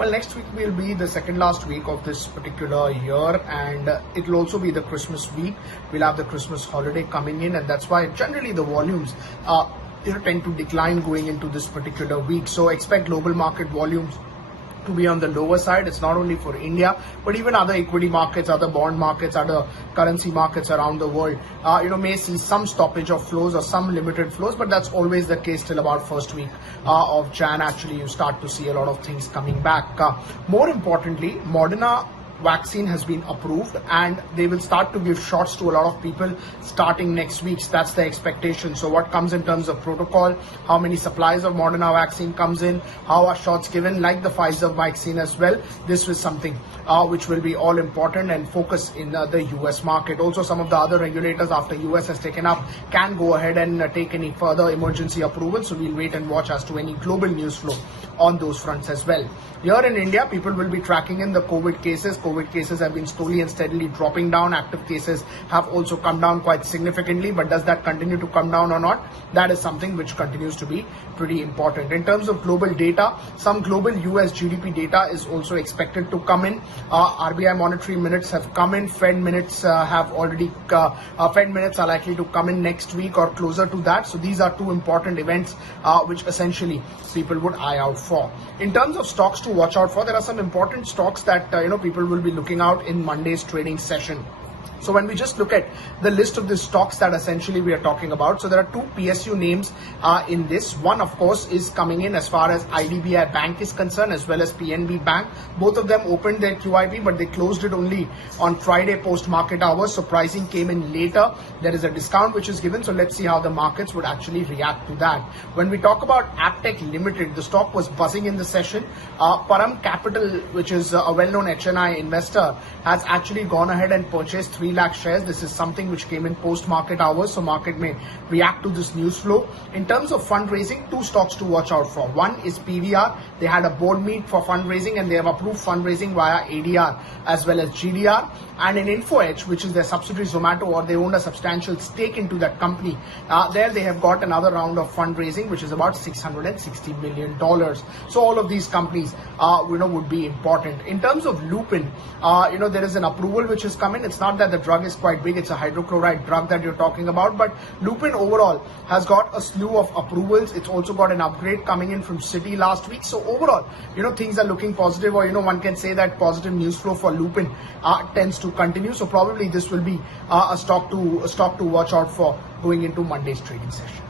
Well, next week will be the second last week of this particular year, and it will also be the Christmas week. We'll have the Christmas holiday coming in, and that's why generally the volumes tend to decline going into this particular week. So expect global market volumes to be on the lower side. It's not only for India, but even other equity markets, other bond markets, other currency markets around the world, may see some stoppage of flows or some limited flows, but that's always the case till about first week of Jan. Actually, you start to see a lot of things coming back. More importantly, Moderna Vaccine has been approved and they will start to give shots to a lot of people starting next week. That's the expectation. So what comes in terms of protocol, how many supplies of Moderna vaccine comes in, how are shots given, like the Pfizer vaccine as well. This was something which will be all important and focus in the US market. Also, some of the other regulators, after US has taken up, can go ahead and take any further emergency approval. So we'll wait and watch as to any global news flow on those fronts as well. Here in India, people will be tracking in the COVID cases. COVID cases have been slowly and steadily dropping down. Active cases have also come down quite significantly. But does that continue to come down or not? That is something which continues to be pretty important. In terms of global data, some global US GDP data is also expected to come in. RBI monetary minutes have come in. Fed minutes have already, Fed minutes are likely to come in next week or closer to that. So these are two important events which essentially people would eye out for. In terms of stocks to watch out for, there are some important stocks that people will be looking out in Monday's trading session. So when we just look at the list of the stocks that essentially we are talking about, so there are two PSU names in this. One, of course, is coming in as far as IDBI Bank is concerned, as well as PNB Bank. Both of them opened their QIP, but they closed it only on Friday post-market hours. So pricing came in later. There is a discount which is given. So let's see how the markets would actually react to that. When we talk about Aptech Limited, the stock was buzzing in the session. Param Capital, which is a well-known HNI investor, has actually gone ahead and purchased 3 lakh shares. This is something which came in post-market hours, so market may react to this news flow. In terms of fundraising, two stocks to watch out for. One is PVR. They had a board meet for fundraising and they have approved fundraising via ADR as well as GDR. And in InfoEdge, which is their subsidiary Zomato, or they own a substantial stake into that company, there they have got another round of fundraising, which is about $660 million. So all of these companies, would be important. In terms of Lupin, there is an approval which has come in. It's not that the drug is quite big. It's a hydrochloride drug that you're talking about. But Lupin overall has got a slew of approvals. It's also got an upgrade coming in from Citi last week. So overall, things are looking positive, or, one can say that positive news flow for Lupin tends to continue. So probably this will be a stock to watch out for going into Monday's trading session.